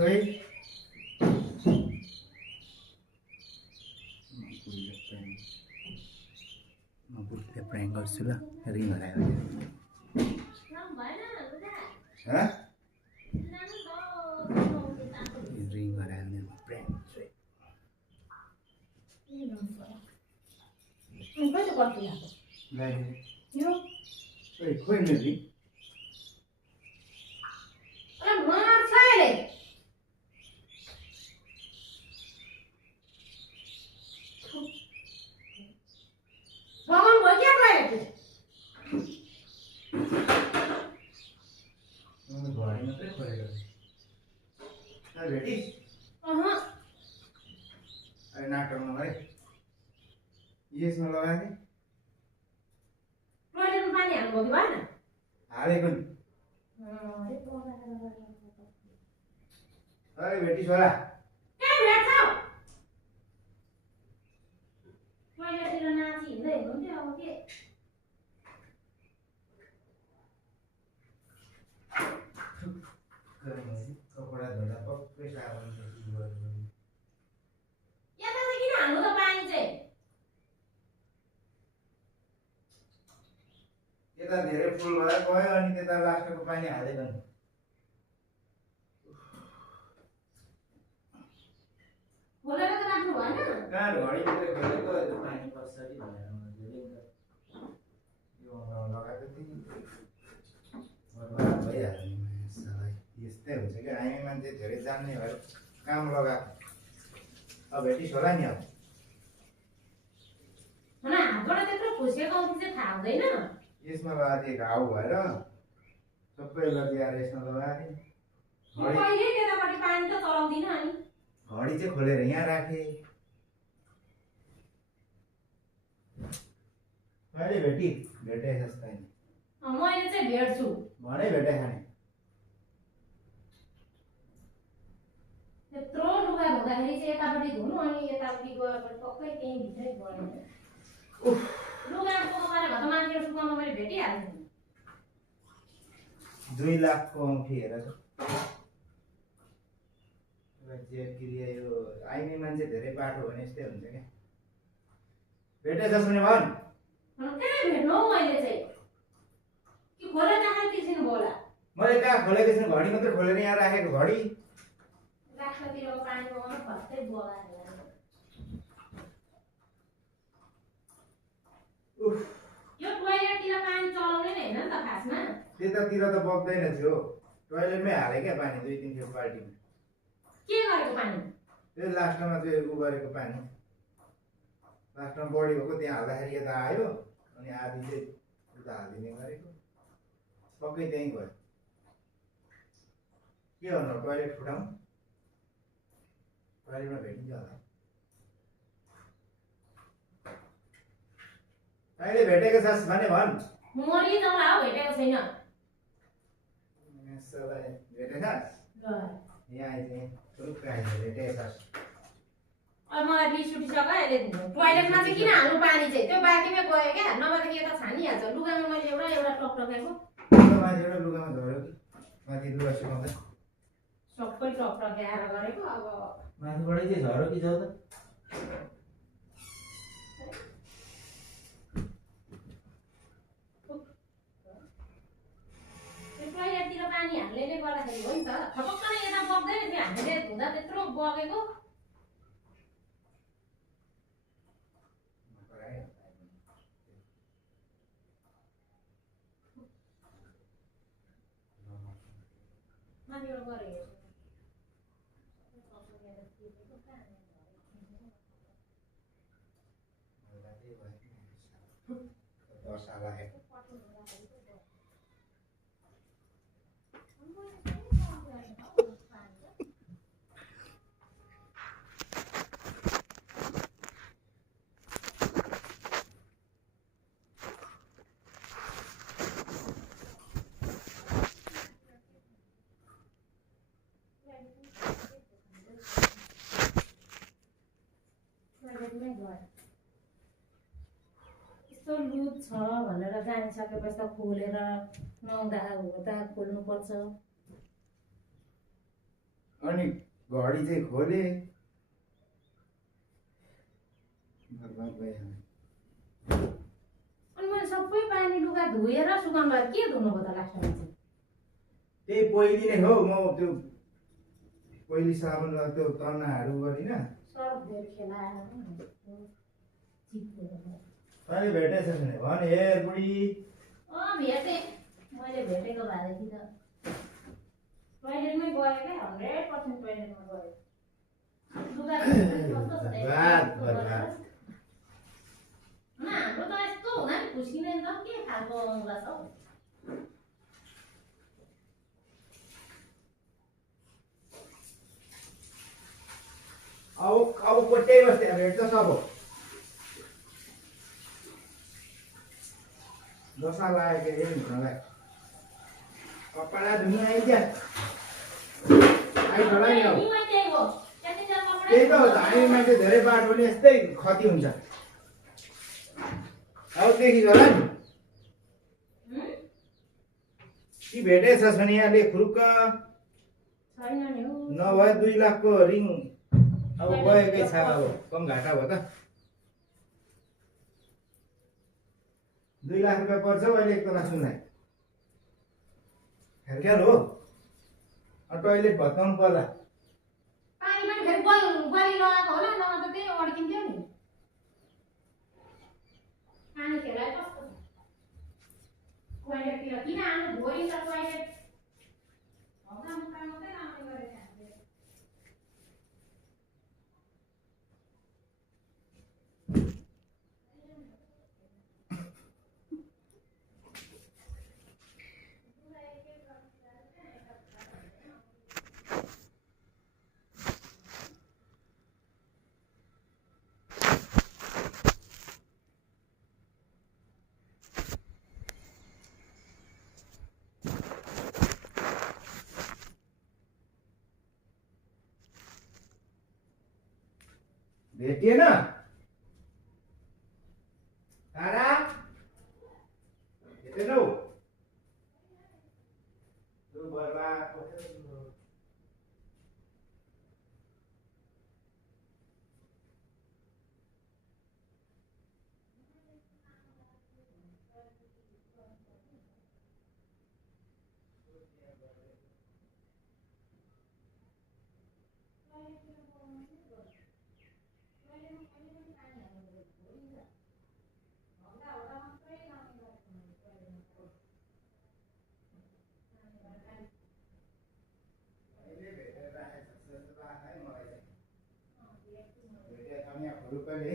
खै म बुझ्दै प्राङ्क गर्छु ल रिङ हरायो रिङ हरायो भने म प्राङ्क खोइ नदी घडी मात्रै खोलेको भेटिस अहिले नाटक नगरे यसमा लगाए हालेको नि अरे भेटिस होला कपडा धुँदा पक्कै साबुन यता धेरै फुल भएर गयो अनि त्यता लास्टको पानी हालेको नि कहाँ घडी मात्रै खोलेको पानी कसरी भनेर यो लगाएको थिएँ भइहाल्यो नि यस्तै हुन्छ कि हामी मान्छे धेरै जान्ने भएर काम लगाएको अब भेटिस होला नि अब यसमा लगाएको थिएँ घाउ भएर सबै लगिएर यसमा लगाएको थिएँ घडी चाहिँ खोलेर यहाँ राखेँ कहिले भेटे जस्तो मैले चाहिँ भेट्छु भने भेटे खाने त्यत्रो लुगा धुँदाखेरि चाहिँ यतापट्टि धुनु अनि यतापट्टि गएपछि पक्कै त्यहीँ भित्रै गयो लुगा पोखाएर घर मान्छेहरू सुकाउनु मैले भेटिहाल्छु 2 लाखको औँठी हेर क्रिया यो आइने मान्छे धेरै बाटो भने यस्तै हुन्छ क्या भेटे जस्तो नि भन् कहाँ भेट्नु हौ मैले चाहिँ कि खोलेर कहाँ तिर्सिनु होला मैले कहाँ खोलेको छैन घडी मात्रै खोलेर यहाँ राखेको घडी राख्दातिरको पानी बगाउनु फर्स्टै बगाएर यो टोयलेटतिर पानी चलाउने नै हैन नि त खासमा त्यतातिर त बग्दैन थियो टोयलेटमै हाले क्या पानी 2-3 खेप बाल्टीमा के गरेको पानी त्यो लास्टमा चाहिँ उ गरेको पानी लास्टमा बढी भएको त्यहाँ हाल्दाखेरि यता आयो अनि आधी चाहिँ उता हालिदिने गरेको पक्कै त्यहीँ गयो के भन्नु टोयलेट फुटाउँ टोयलेटमा भेटिन्छ होला कहिले भेटेको छस् भने भन् मरि जाउँला हौ भेटेको छैन भेटेछस् यहाँ आइदिने रुख आइदिने भेटेको छस् अब मलाई रिस उठिसक्यो अहिले टोयलेटमा चाहिँ किन हाल्नु पानी चाहिँ त्यो बाँकीमै गयो क्या नभए यता छानिहाल्छ लुगामा मैले एउटा टकटकेको माथि एउटा लुगामा झऱ्यो कि माथि लुगा सुकाउँदा सबै टकटक्याएर गरेको अब माथिबाटै चाहिँ झऱ्यो कि जाउँदा टोयलेटतिर पानी हाल्नेले गर्दाखेरि हो नि त ठपक्क नै यता बग्दैन थियो हामीले धुँदा त्यत्रो बगेको माथिबाट गरे वर्षा लागेको यस्तो लुज छ भनेर जानिसकेपछि त खोलेर नुहाउँदा हुँदा खोल्नुपर्छ अनि घडी चाहिँ खोले बर्बाद भइहाल्यो। अनि मैले सबै पानी लुगा धोएर सुकाउनु भयो के धुनु भयो त लास्टमा चाहिँ त्यही पहिले नै हो म त्यो पहिले साबुन त्यो तन्नाहरू गरिन सर्फ दिएर खेलाएर चिप्लेर तैँले भेटेछ भने भन हेर बुढी भेटेँ मैले भेटेको भएदेखि त टोइलेटमै गयो क्या 100% टोइलेटमा गयो लुगा कस्तो छ हाम्रो त यस्तो हुँदा नि खुसिँदैन त के खालको लुगा छ हौ अब कोट्टै बस्दै भेट्छ सब दशा लागेको हेर्नु हुनलाई कपडा धुनु आइदिया आइसला नि अब त्यही त हो त हामी मान्छे धेरै बाटो नि यस्तै खती हुन्छ अब देखि होला नि कि भेटेछस् भने यहाँले खुरुक्क नभए 2 लाखको रिङ अब गएकै छ अब कम घाटा भयो त 2 लाख रुपियाँ पर्छ अहिले एक तला सुनलाई हेरख्याल हो टोइलेट भत्काउनु पर्ला पानी पनि फेरि गली लगाएको होला नभए त त्यही अड्किन्थ्यो नि पानी खेलाए कस्तो टोइलेटतिर किन आउनु भोलि त टोइलेट हल्का मुक्का मात्रै राम्रो गरेको हामीले भेटिएन तारा भेटेनौ बर्बाद रुपैयाँले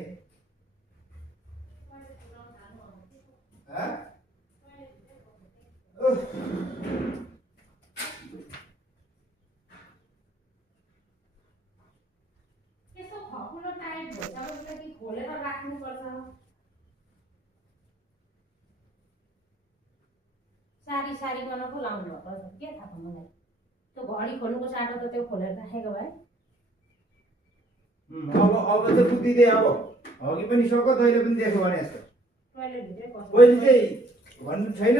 त्यस्तो खकुलो टाइट भइसकेपछि कि खोलेर राख्नुपर्छ सारी गर्न पो लाउनु भएको के थाहा छ मलाई त्यो घडी खोल्नुको साटो त त्यो खोलेर राखेको भए अब चाहिँ बुद्धि दे अब अघि पनि सक तैँले पनि देख्यो भने यस्तो टोइलेट भित्रै पस्छ पहिले चाहिँ भन्नु छैन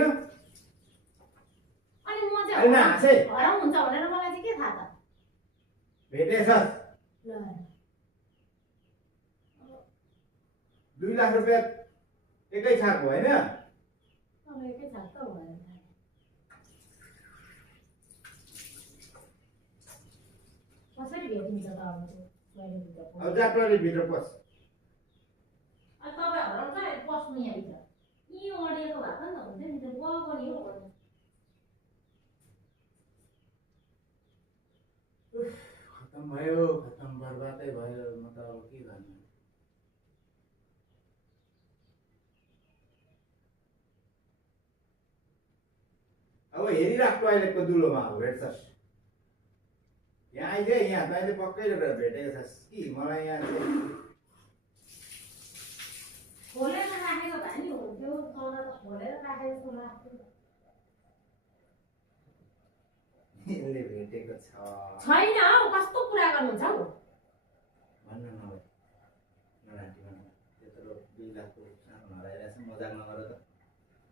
अनि म चाहिँ होइन हाँसे हराउ हुन्छ भनेर मलाई चाहिँ के थाहा त भेटेछ ल 2 लाख रुपियाँ एकै छाक होइन अब एकै छाक त भएन कसरी भेटिन्छ त अब अब जा टोइलेट भित्र पस तपाईँ हराउँछ पस्नु यहाँभित्र यहीँ अडिएको भएको नि त हुन्छ नि त्यो गएको नि हो खतम भयो खतम बर्बादै भयो म त अब के गर्नु अब हेरिराख टोइलेटको दुलोमा अब भेट्छस् यहाँ आइदिए यहाँ तैँले पक्कै भेटेको छस् कि मलाई यहाँ खोलेर राखेको भए नि हुन्थ्यो तल त खोलेर राखेको जस्तो लाग्थ्यो यसले भेटेको छ छैन हौ कस्तो कुरा गर्नुहुन्छ हौ भन्नु नभए नराटी भन्नु त्यत्रो 2 लाखको सानो हराइरहेछ मजाक नगर त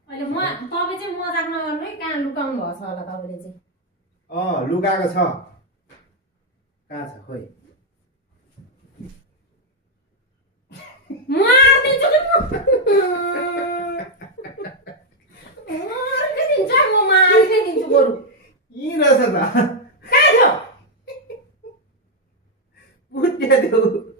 अहिले तपाईँ चाहिँ मजाक नगर्नु है कहाँ लुकाउनु भएको छ होला तपाईँले चाहिँ लुकाएको छ कहाँ छ खोइ मारिदिन्छु कि म मारिदिन्छु बरु यहीँ रहेछ त कहाँ छ पुत्या देऊ